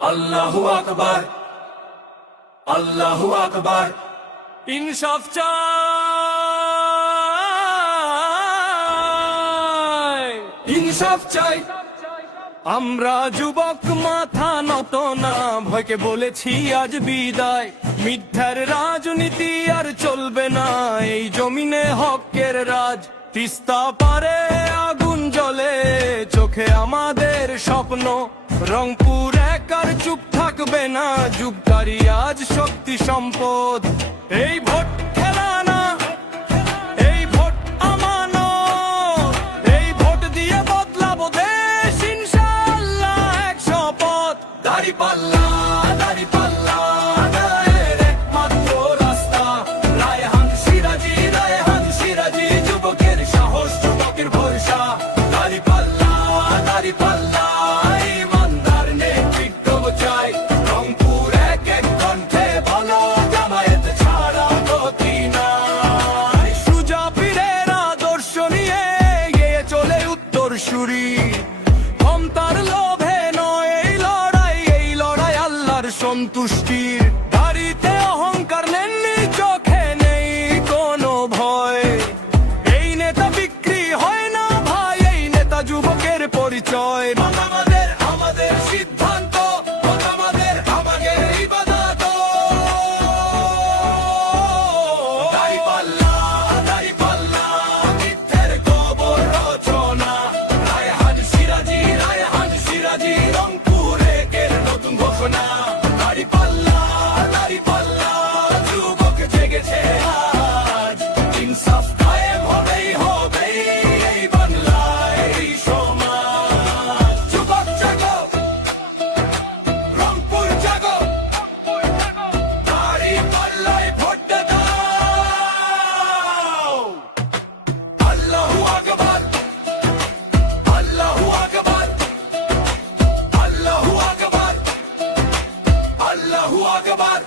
আল্লাহু আকবার, আল্লাহু আকবার। ইনসাফ চাই, ইনসাফ চাই। আমরা যুবক মাথা নত না, ভয়কে বলেছি আজ বিদায়। মিথ্যার রাজনীতি আর চলবে না, এই জমিনে হকের রাজ। তিস্তা পারে আগুন জ্বলে, চোখে আমাদের স্বপ্ন। রংপুর একার চুপ থাকবে না, যুগটারি আজ শক্তি সম্পদ। এই ভোট খেলা না, এই ভোট আমানত, এই ভোট দিয়ে বদলাবো দেশ ইনশাআল্লাহ এক শপথ। দাঁড়িপাল্লা, দাঁড়িপাল্লা ন্যায়ের একমাত্র রাস্তা। রায়হান সিরাজি, রায়হান সিরাজি, যুবকের সাহস, যুবকের ভরসা। দাঁড়িপাল্লা, দাঁড়িপাল্লা ইমানদার নেতৃত্ব চাই। রংপুর এক এক কণ্ঠে বলো, জামায়াত ছাড়া গতি নাই। সুজা পীরের আদর্শ নিয়ে এগিয়ে চলে উত্তরসূরি। ক্ষমতার লোভে নয় এই লড়াই আল্লাহর সন্তুষ্টির। দাড়িতে অহংকার নেননি, চোখে নেই কোনো ভয়। এই নেতা বিক্রি হয় না ভাই, এই নেতা যুবকের পরিচয়। আমাদের আমাদের সিদ্ধান্ত, আমাদের আমাদের ইবাদত। দাঁড়িপাল্লা, দাঁড়িপাল্লা মিথ্যের কবর রচনা। রায়হান সিরাজি, রায়হান সিরাজি, রংপুর একের নতুন ঘোষণা। দাঁড়িপাল্লা, দাঁড়িপাল্লা যুবক জেগেছে আজ। ইনসাফ কায়েম হবেই হবে এই বাংলায়, এই সমাজ। যুবক জাগো, রংপুর জাগো, দাঁড়িপাল্লায় ভোট দাও। আল্লাহু আকবার, আল্লাহু আকবার, আল্লাহু আকবার, আল্লাহু আকবার।